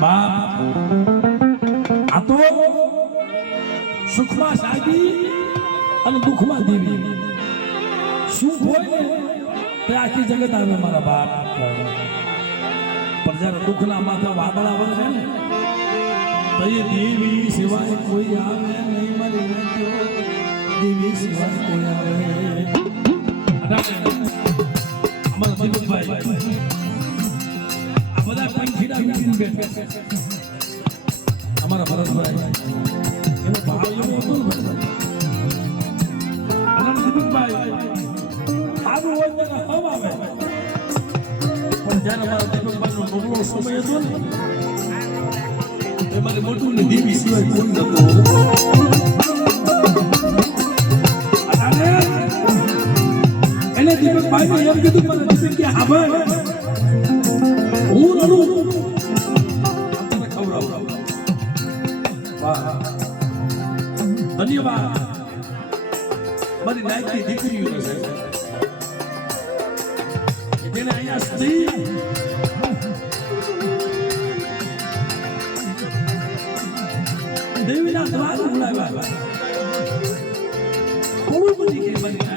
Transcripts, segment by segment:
બાપ આ તો સુખમાં સાદી અને દુઃખમાં દેવી સુખ હોય ને તે આખી જગત આવે મારા બાપ પણ જ્યારે દુઃખના માથા વાદળા વરસે ને તો એ દેવી સિવાય કોઈ આવે નહીં મારી નાખ્યો દેવી સિવાય કોઈ આવે અમારા દીપકભાઈ આ બધા પંખીડા વીટીને બેઠા અમારા ભરતભાઈ એનો ભાવ એવો હતો ને દીપકભાઈ સારું હોય ત્યારે હમ આવે પણ જ્યારે અમારા દીપકભાઈનો નબળો સમય હતો ને મારે મોટું ને દેવી સિવાય કોઈ નતો એને દીપકભાઈને એમ કીધું મને દીપક કે હવે હું રડું તને ખવડાવું વાહ ધન્યવાદ મારી નાયકની દીકરીઓ છે જેને અહીંયા સુધી દેવીના દ્વાર બોલાવ્યા કોણ બની ગઈ બની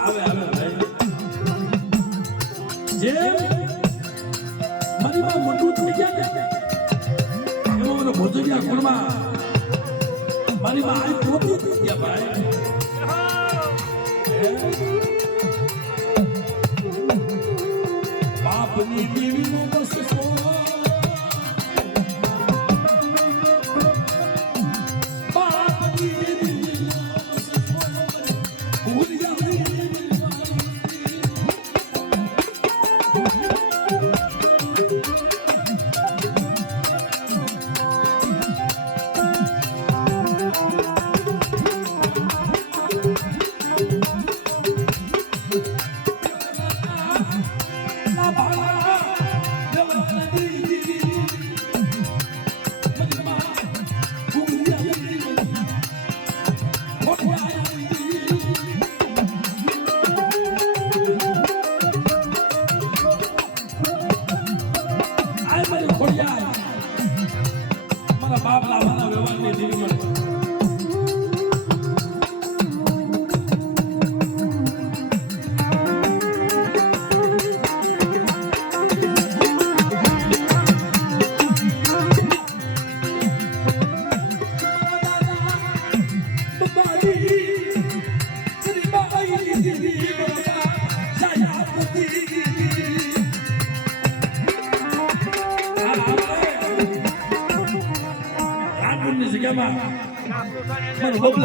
આવે ભાઈ જે મારી માં મોટું થઈ ગયા એવો મને ભોજનિયા કુળમાં મારી માં આ પોતી થઈ ગયા ભાઈ બાપની દેવીનો બસકો બાપની દેવીનો બસકો બાપ લાવવાના વ્યવહારની દેવી મળે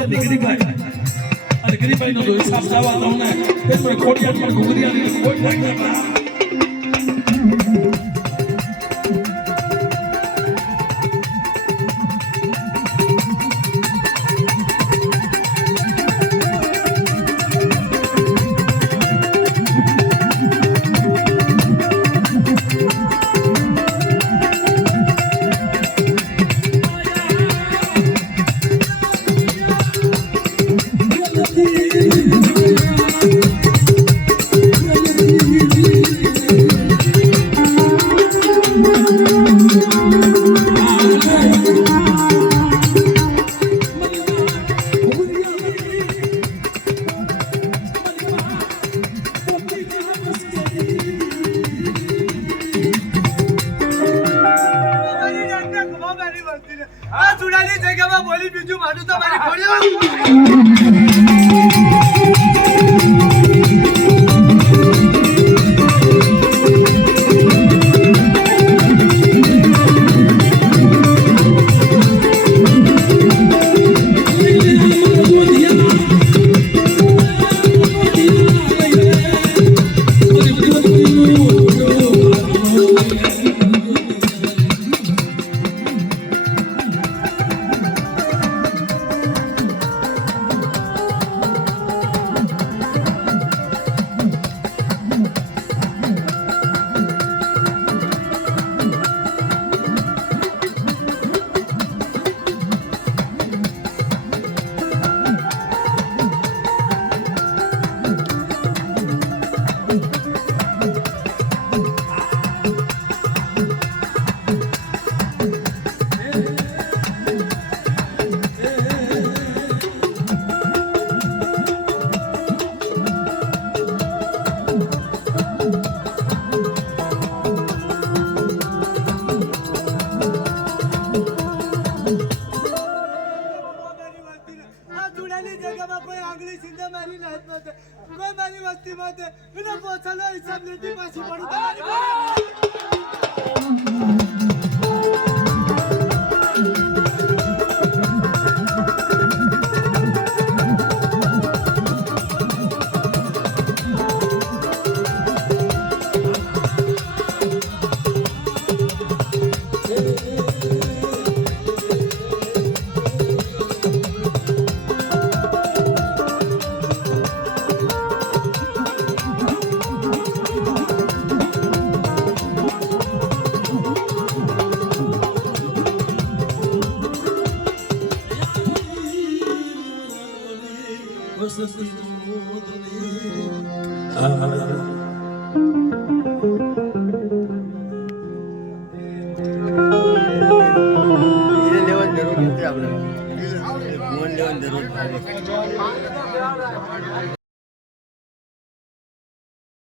ગરીબાઈ અને ગરીબાઈનો તો હિસાબ જવા તો ને ખોડિયાર પણ ઘુઘરિયાની કોઈ નાખ્યા બોલી બીજું મારું તો મારી ખોડ્યો માટે કોઈ મારી વસ્તી માટે એના પોછાનો હિસાબ લેતી પાછી પડું તમારી